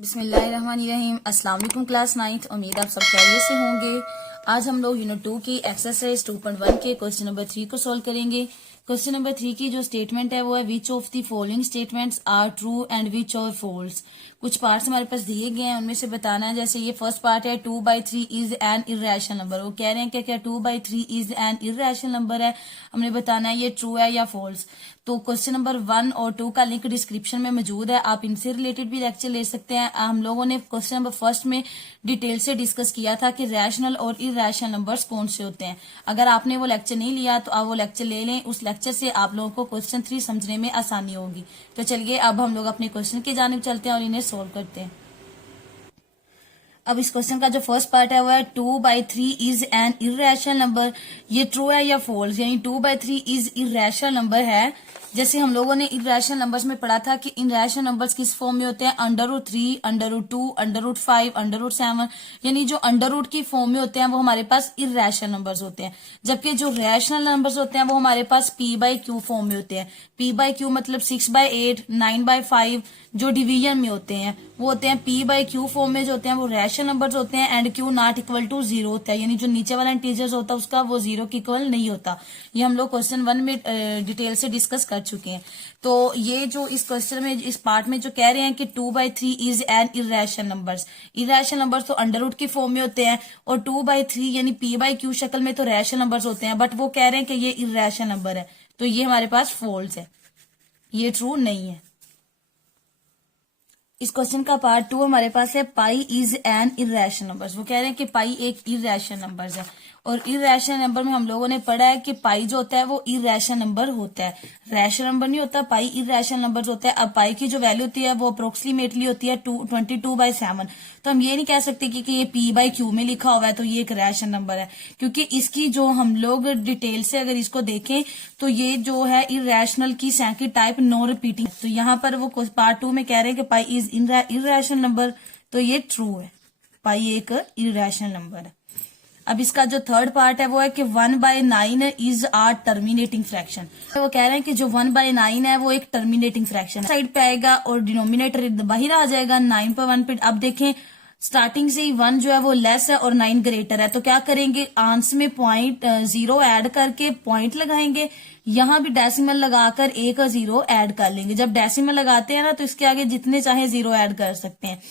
बिस्मिल्लाहिर्रहमानिर्रहीम। अस्सलाम वालेकुम क्लास 9th। उम्मीद आप सब खैरियत से होंगे। आज हम लोग यूनिट 2 की एक्सरसाइज 2.1 के क्वेश्चन नंबर 3 को सॉल्व करेंगे। क्वेश्चन नंबर 3 की जो स्टेटमेंट है वो है which of the following statements are true and which are false. कुछ पार्ट्स हमारे पास दिए गए हैं, उनमें से बताना है। जैसे ये फर्स्ट पार्ट है 2/3 इज एन इर्रेशनल नंबर। वो कह रहे हैं कि क्या 2/3 इज एन इर्रेशनल नंबर है। हमने बताना है ये ट्रू है या फॉल्स। तो क्वेश्चन नंबर 1 और 2 का लिंक डिस्क्रिप्शन में मौजूद है, आप इनसे रिलेटेड भी लेक्चर ले सकते हैं। हम लोगों ने क्वेश्चन नंबर फर्स्ट में डिटेल से डिस्कस किया था कि रैशनल और इरैशनल नंबर्स कौन से होते हैं। अगर आपने वो लेक्चर नहीं लिया तो आप वो लेक्चर ले लें, उस लेक्चर से आप लोगों को क्वेश्चन 3 समझने में आसानी होगी। तो चलिए अब हम लोग अपने क्वेश्चन की जानिब चलते हैं और इन्हें सोल्व करते हैं। अब इस क्वेश्चन का जो फर्स्ट पार्ट है वो है 2/3 इज एन इर्रेशनल नंबर। ये ट्रू है या फॉल्स, यानी 2/3 इज इर्रेशनल नंबर है। जैसे हम लोगों ने इर्रेशनल नंबर्स में पढ़ा था कि इर्रेशनल नंबर्स किस फॉर्म में होते हैं, √3, √2, √5, √7, यानी जो √रूट की फॉर्म में होते हैं वो हमारे पास इर्रेशनल नंबर्स होते हैं। जबकि जो रैशनल नंबर्स होते हैं वो हमारे पास p/q फॉर्म में होते हैं। p/q मतलब 6/8, 9/5 जो डिवीजन में होते हैं वो होते हैं p/q फॉर्म में। जो होते हैं वो रैशनल नंबर्स होते हैं and q not equal to 0 होता है, यानी जो नीचे वाला इंटीजर्स होता है उसका वो 0 के इक्वल नहीं होता। ये हम लोग क्वेश्चन 1 में डिटेल से डिस्कस कर चुके हैं। तो ये जो इस क्वेश्चन में इस पार्ट में जो कह रहे हैं कि 2/3 is an irrational numbers. Irrational numbers तो √रूट की फॉर्म में होते हैं और 2/3 यानी p/q शक्ल में तो रैशनल नंबर्स होते हैं, बट वो कह रहे हैं कि ये इर्रेशनल नंबर है। तो ये हमारे पास फॉल्स है, ये ट्रू नहीं है। इस क्वेश्चन का पार्ट 2 हमारे पास है pi is an irrational number. वो कह रहे हैं कि पाई एक इर्रेशनल नंबर है और इर्रेशनल नंबर में हम लोगों ने पढ़ा है कि पाई जो होता है वो इर्रेशनल नंबर होता है, रैशनल नंबर नहीं होता। पाई इर्रेशनल नंबर होता है। अब पाई की जो वैल्यू होती है वो अप्रोक्सीमेटली होती है 22/7। तो हम ये नहीं कह सकते कि ये p/q में लिखा हुआ है तो ये एक रैशनल नंबर है, क्योंकि इसकी जो हम लोग डिटेल से अगर इसको देखें तो ये जो है इर्रेशनल की सैंकी टाइप नो रिपीटिंग। तो यहाँ पर वो पार्ट 2 में कह रहे हैं कि पाई इज इर्रेशनल नंबर, तो ये ट्रू है, पाई एक इर्रेशनल नंबर है। अब इसका जो थर्ड पार्ट है वो है कि 1/9 इज आर टर्मिनेटिंग फ्रैक्शन। वो कह रहे हैं कि जो 1/9 है वो एक टर्मिनेटिंग फ्रैक्शन साइड पे आएगा और डिनोमिनेटर बाहर आ जाएगा 9/1 पे। अब देखें स्टार्टिंग से ही 1 जो है वो लेस है और 9 ग्रेटर है, तो क्या करेंगे, आंसर में पॉइंट 0 ऐड करके पॉइंट लगाएंगे, यहाँ भी डेसिमल लगाकर एक 0 ऐड कर लेंगे। जब डेसिमल लगाते हैं ना तो इसके आगे जितने चाहे 0 ऐड कर सकते हैं।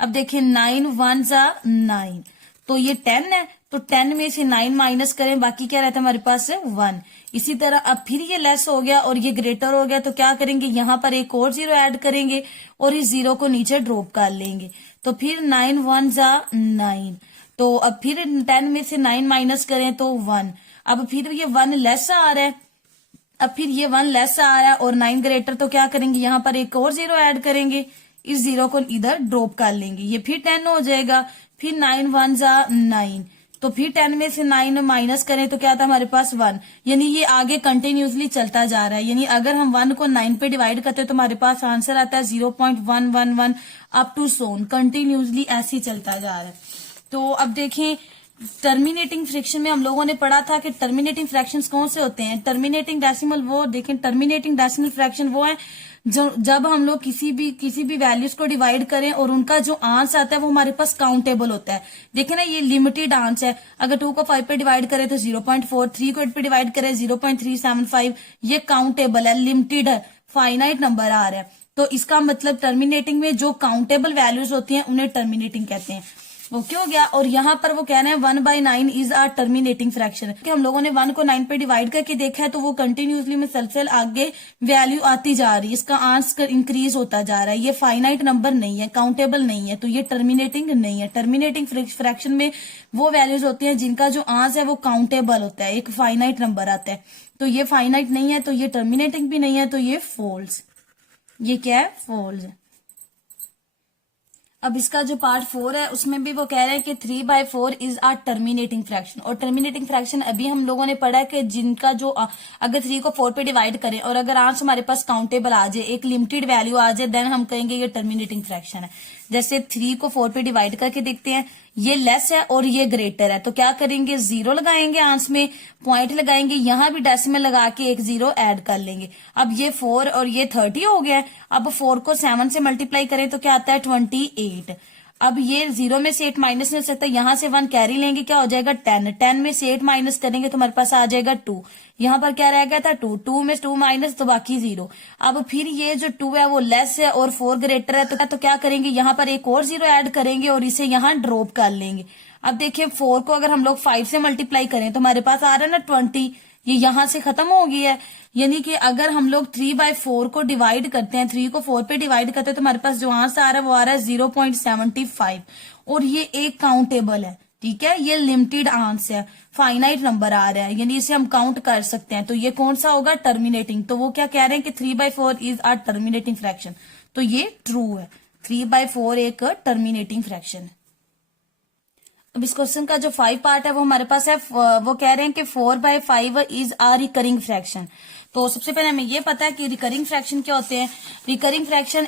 अब देखिए 9 1 9, तो ये 10 है, तो 10 में से 9 माइनस करें, बाकी क्या रहता है हमारे पास 1। इसी तरह अब फिर ये लेस हो गया और ये ग्रेटर हो गया, तो क्या करेंगे, यहाँ पर एक और 0 ऐड करेंगे और इस 0 को नीचे ड्रॉप कर लेंगे। तो फिर 9 1 9, तो अब फिर 10 में से 9 माइनस करें तो 1। अब फिर ये 1 लेस आ रहा है, अब फिर ये 1 लेस आ रहा है और 9 ग्रेटर, तो क्या करेंगे, यहाँ पर एक और 0 ऐड करेंगे, इस 0 को इधर ड्रॉप कर लेंगे, ये फिर 10 हो जाएगा। फिर 9 1 9, तो फिर 10 में से 9 माइनस करें तो क्या था हमारे पास 1, यानी ये आगे कंटिन्यूसली चलता जा रहा है। यानी अगर हम 1 को 9 पे डिवाइड करते हैं तो हमारे पास आंसर आता है 0.111 अप टू सोन, कंटिन्यूसली ऐसे ही चलता जा रहा है। तो अब देखें टर्मिनेटिंग फ्रैक्शन में हम लोगों ने पढ़ा था कि टर्मिनेटिंग फ्रैक्शंस कौन से होते हैं। टर्मिनेटिंग डेसिमल वो देखें, टर्मिनेटिंग डेसिमल फ्रैक्शन वो है जो जब हम लोग किसी भी वैल्यूज को डिवाइड करें और उनका जो आंसर आता है वो हमारे पास काउंटेबल होता है। देखें ना, ये लिमिटेड आंसर है। अगर 2 को 5 पे डिवाइड करें तो 0.4, 3 को 8 पे डिवाइड करें 0.375, ये काउंटेबल है, लिमिटेड है, फाइनाइट नंबर आ रहा है। तो इसका मतलब टर्मिनेटिंग में जो काउंटेबल वैल्यूज होती हैं उन्हें टर्मिनेटिंग कहते हैं। ओके हो गया। और यहाँ पर वो कह रहे हैं 1/9 इज आर टर्मिनेटिंग फ्रैक्शन। कि हम लोगों ने 1 को 9 पे डिवाइड करके देखा है तो वो कंटिन्यूसली मुसलसल आगे वैल्यू आती जा रही है, इसका आंसर इंक्रीज होता जा रहा है। ये फाइनाइट नंबर नहीं है, काउंटेबल नहीं है, तो ये टर्मिनेटिंग नहीं है। टर्मिनेटिंग फ्रैक्शन में वो वैल्यूज होती हैं जिनका जो आंसर है वो काउंटेबल होता है, एक फाइनाइट नंबर आता है। तो ये फाइनाइट नहीं है, तो ये टर्मिनेटिंग भी नहीं है, तो ये फॉल्स। ये क्या है, फॉल्स है। अब इसका जो पार्ट 4 है उसमें भी वो कह रहे हैं कि 3/4 इज आर टर्मिनेटिंग फ्रैक्शन। और टर्मिनेटिंग फ्रैक्शन अभी हम लोगों ने पढ़ा है कि जिनका जो अगर 3 को 4 पे डिवाइड करें और अगर आंसर हमारे पास काउंटेबल आ जाए, एक लिमिटेड वैल्यू आ जाए, देन हम कहेंगे ये टर्मिनेटिंग फ्रैक्शन है। जैसे 3 को 4 पे डिवाइड करके देखते हैं, ये लेस है और ये ग्रेटर है, तो क्या करेंगे, 0 लगाएंगे, आंसर में पॉइंट लगाएंगे, यहां भी डेसिमल लगा के एक 0 ऐड कर लेंगे। अब ये 4 और ये 30 हो गया है। अब 4 को 7 से मल्टीप्लाई करें तो क्या आता है, 28। अब ये 0 में से 8 माइनस नहीं हो सकता, यहां से 1 कैरी लेंगे, क्या हो जाएगा 10। 10 में से 8 माइनस करेंगे तो हमारे पास आ जाएगा 2। यहां पर क्या रह गया था, 2। 2 में 2 माइनस तो बाकी 0। अब फिर ये जो 2 है वो लेस है और 4 ग्रेटर है, तो क्या करेंगे, यहां पर एक और 0 ऐड करेंगे और इसे यहां ड्रॉप कर लेंगे। अब देखिए 4 को अगर हम लोग 5 से मल्टीप्लाई करें तो हमारे पास आ रहा है ना 20, ये यहां से खत्म हो गया है। यानी कि अगर हम लोग 3/4 को डिवाइड करते हैं, 3 को 4 पे डिवाइड करते हैं तो हमारे पास जो आंसर आ रहा है वो आ रहा है 0.75। और ये एक काउंटेबल है, ठीक है, ये लिमिटेड आंसर है, फाइनाइट नंबर आ रहा है, यानी इसे हम काउंट कर सकते हैं। तो ये कौन सा होगा, टर्मिनेटिंग। तो वो क्या कह रहे हैं कि 3/4 इज अ टर्मिनेटिंग फ्रैक्शन, तो ये ट्रू है, 3/4 एक टर्मिनेटिंग फ्रैक्शन है। अब इस क्वेश्चन का जो 5 पार्ट है वो हमारे पास है, वो कह रहे हैं कि 4/5 इज आ रिकरिंग फ्रैक्शन। तो सबसे पहले हमें ये पता है कि रिकरिंग फ्रैक्शन क्या होते हैं। रिकरिंग फ्रैक्शन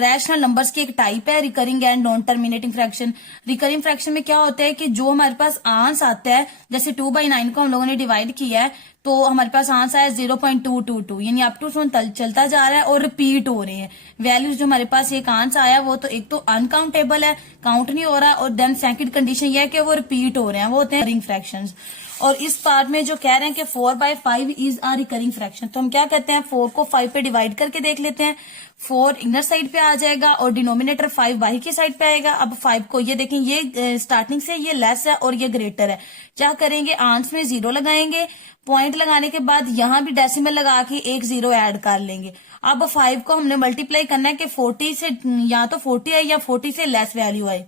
रैशनल नंबर्स की एक टाइप है, recurring and non terminating fraction. Recurring fraction में क्या होता है कि जो हमारे पास आंसर आता है, जैसे 2/9 को हम लोगों ने डिवाइड किया है तो हमारे पास आंसर है 0.222, यानी अप टू चलता जा रहा है और रिपीट हो रहे हैं वैल्यूज। जो हमारे पास एक आंसर आया वो तो एक तो अनकाउंटेबल है, काउंट नहीं हो रहा, और देन सेकंड कंडीशन ये है कि वो रिपीट हो रहे हैं, वो होते हैं रिकरिंग फ्रैक्शंस। और इस पार्ट में जो कह रहे हैं कि 4/5 इज अ रिकरिंग फ्रैक्शन, तो हम क्या कहते हैं, 4 को 5 पे डिवाइड करके देख लेते हैं। 4 इनर साइड पे आ जाएगा और डिनोमिनेटर 5 बाहर की साइड पे आएगा। अब 5 को ये देखें, ये स्टार्टिंग से ये लेस है और ये ग्रेटर है, क्या करेंगे, आंसर में 0 लगाएंगे, पॉइंट लगाने के बाद यहां भी डेसिमल लगा के एक 0 ऐड कर लेंगे। अब 5 को हमने मल्टीप्लाई करना है कि 40 से या तो 40 आए या 40 से लेस वैल्यू आए।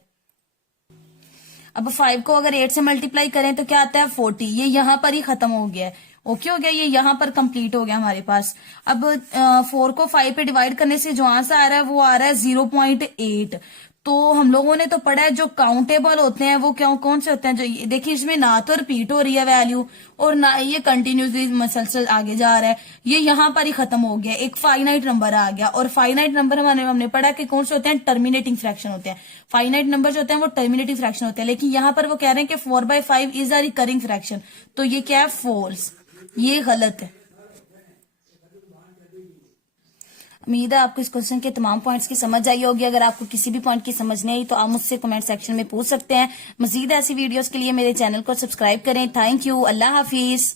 अब 5 को अगर 8 से मल्टीप्लाई करें तो क्या आता है, 40। ये यहां पर ही खत्म हो गया है, ओके हो गया, ये यहां पर कंप्लीट हो गया हमारे पास। अब 4 को 5 पे डिवाइड करने से जो आंसर आ रहा है वो आ रहा है 0.8। तो हम लोगों ने तो पढ़ा है जो काउंटेबल होते हैं वो क्यों कौन से होते हैं, जो देखिए इसमें ना तो रिपीट हो रही है वैल्यू और ना ये कंटिन्यूसली मसलसल आगे जा रहा है, ये यहां पर ही खत्म हो गया, एक फाइनाइट नंबर आ गया। और फाइनाइट नंबर हमने पढ़ा कि कौन से होते हैं, टर्मिनेटिंग फ्रैक्शन होते हैं। फाइनाइट नंबर जो होते हैं वो टर्मिनेटिंग फ्रैक्शन होते हैं, लेकिन यहां पर वो कह रहे हैं कि 4/5 इज अ रिकरिंग फ्रैक्शन, तो ये क्या है, फॉल्स, ये गलत है। उम्मीद है आपको इस क्वेश्चन के तमाम पॉइंट्स की समझ आई होगी। अगर आपको किसी भी पॉइंट की समझ नहीं आई तो आप मुझसे कमेंट सेक्शन में पूछ सकते हैं। मजीद ऐसी वीडियोस के लिए मेरे चैनल को सब्सक्राइब करें। Thank you, Allah Hafiz.